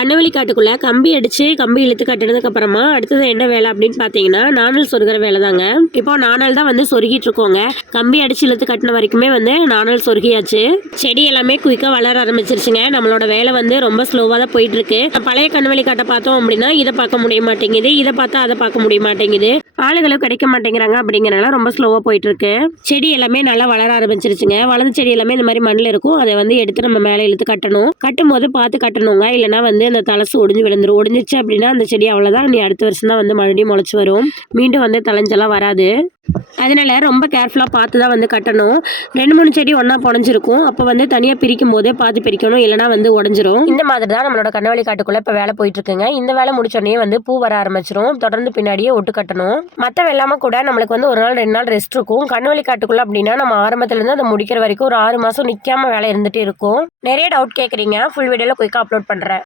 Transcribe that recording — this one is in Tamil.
கண்ணவெளி காட்டுக்குள்ள கம்பி அடிச்சு கம்பி இழுத்து கட்டினதுக்கு அப்புறமா அடுத்தது என்ன வேலை அப்படின்னு பாத்தீங்கன்னா நாணல் சொருகிற வேலை தாங்க. இப்போ நாணல் தான் வந்து சொருகிட்டு இருக்கோங்க. கம்பி அடிச்சு இழுத்து கட்டின வரைக்குமே வந்து நாணல் சொருகியாச்சு. செடி எல்லாமே குயிக்கா வளர ஆரம்பிச்சிருச்சுங்க. நம்மளோட வேலை வந்து ரொம்ப ஸ்லோவா தான் போயிட்டு இருக்கு. பழைய கண்ணவெளி காட்டை பார்த்தோம் அப்படின்னா இதை பார்க்க முடிய மாட்டேங்குது, இதை பார்த்தா அதை பார்க்க முடிய மாட்டேங்குது, ஆளுகளும் கிடைக்க மாட்டேங்கிறாங்க. அப்படிங்கறனால ரொம்ப ஸ்லோவா போயிட்டு இருக்கு. செடி எல்லாமே நல்லா வளர ஆரம்பிச்சிருச்சுங்க. வளர்ந்த செடி எல்லாமே இந்த மாதிரி மண்ணில் இருக்கும். அதை வந்து எடுத்து நம்ம மேலே இழுத்து கட்டணும். கட்டும் போது பார்த்து கட்டணுங்க. இல்லைன்னா வந்து அந்த தலசு ஒடிஞ்சு விழுந்துரும். ஒடிஞ்சிச்சு அப்படின்னா அந்த செடி அவ்வளோதான். நீ அடுத்த வருஷம் தான் வந்து மறுபடியும் முளைச்சி வரும். மீண்டும் வந்து தளைஞ்செல்லாம் வராது. அதனால ரொம்ப கேர்ஃபுல்லாக பார்த்து தான் வந்து கட்டணும். 2-3 செடி ஒன்றா புடஞ்சிருக்கும். அப்போ வந்து தனியாக பிரிக்கும் போதே பார்த்து பிரிக்கணும், இல்லைனா வந்து உடஞ்சிரும். இந்த மாதிரி தான் நம்மளோட கண்ணவெளி காட்டுக்குள்ளே இப்போ வேலை போயிட்டு இருக்குங்க. இந்த வேலை முடிச்சோடனே வந்து பூ வர ஆரம்பிச்சிரும். தொடர்ந்து பின்னாடியே ஒட்டு கட்டணும். மற்ற வெள்ளாம கூட நம்மளுக்கு வந்து 1 நாள் 2 நாள் ரெஸ்ட் இருக்கும். கண்ணவெளி காட்டுக்குள்ள அப்படின்னா நம்ம ஆரம்பத்துலேருந்து அதை முடிக்கிற வரைக்கும் ஒரு 6 மாதம் நிற்காம வேலை இருந்துகிட்டே இருக்கும். நிறைய டவுட் கேட்குறீங்க. ஃபுல் வீடியோவில் குயிக்காக அப்லோட் பண்ணுறேன்.